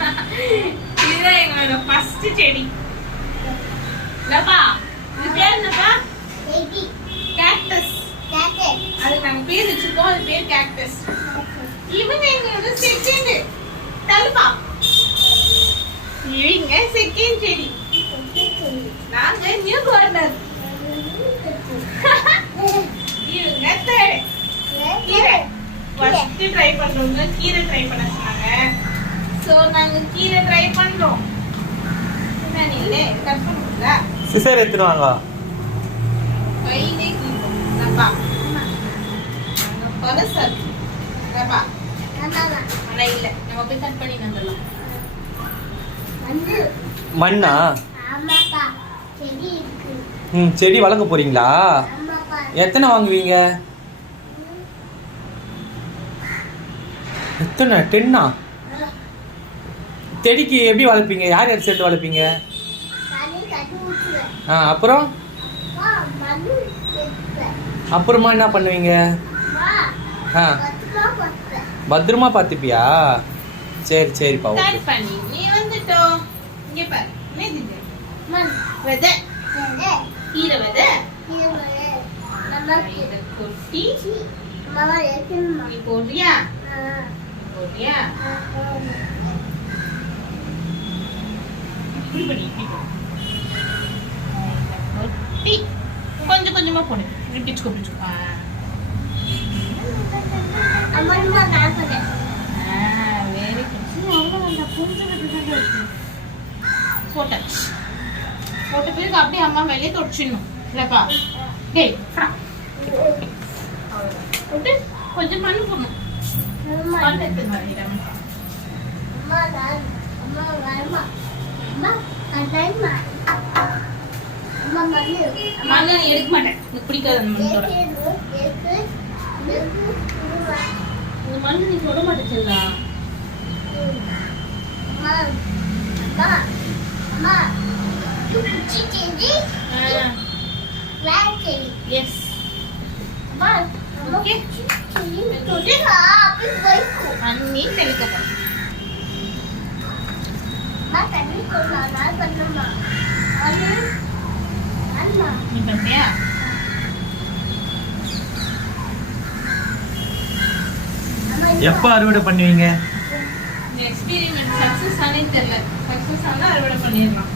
இதுதான் எங்களோட ஃபர்ஸ்ட் செடி. லப்பா இது பேர் என்னப்பா? கேக்டஸ். அதுக்கு நாங்க பேர் வச்சிருக்கோம். அது பேர் கேக்டஸ். இவங்க எங்களோட செகண்ட் தல்பா. இவங்க செகண்ட் செடி. நாங்க நியூ கார்னர். இவங்க தேர்ட். கீரை ஃபர்ஸ்ட் ட்ரை பண்றோங்க. கீரை ட்ரை பண்ண சொன்னாங்க. சோ நாங்க கீரை ட்ரை பண்றோம். என்ன நீங்களே கட் பண்ணுவீங்களா? சிசர் எடுத்துவாங்க. கையிலே கீப்போம். லப்பா நாங்க பலசர். லப்பா ஆனா இல்ல நம்ம போய் கட் பண்ணி வந்துடலாம். மண்ணா? ஆமாப்பா செடி இருக்கு. செடி வளர்க்க போறீங்களா? ஆமாப்பா. எத்தனை வாங்குவீங்க? எத்தனை? 10ஆ? செடிக்கு எப்படி வளர்ப்பீங்க? யார் யார் சேர்ந்து வளர்ப்பீங்க? அப்புறம் அப்புறமா என்ன பண்ணுவீங்க? பத்திரமா பார்த்துப்பியா? சரி சரிப்பா. கட் பண்ணி நீ வந்துட்டோ. இங்க பாரு. என்னது? மண் விதை. கீரை விதை. இத கொட்டி நீ போடுறியா? போடுறியா? இப்படி பண்ணி இப்படி கொட்டி கொஞ்சம் கொஞ்சமா போடு. இப்படி பிச்சுக்கோ பிச்சுக்கோ. Very good. போட்டாச்சு. போட்ட பிறகு அப்படியே அம்மா மேலேயே தொடச்சிடணும். இல்லப்பா டேய் போட்டு கொஞ்சம் மண் போடணும். மண் எடுத்து மாறிடாம. மண்ணை எடுக்க மாட்டேன். எனக்கு பிடிக்காது அந்த மண்ணோட. இந்த மண்ணு நீ தொட மாட்டேச்சா? S okay. அண்ணி தெளிக்கப்பா. நீ பண்ணியா? எப்போ அறுவடை பண்ணுவீங்க? எக்ஸ்பெரிமெண்ட் சக்சஸ் ஆனே தெரியல. சக்சஸ் ஆனா அறுவடை பண்ணிடலாம்.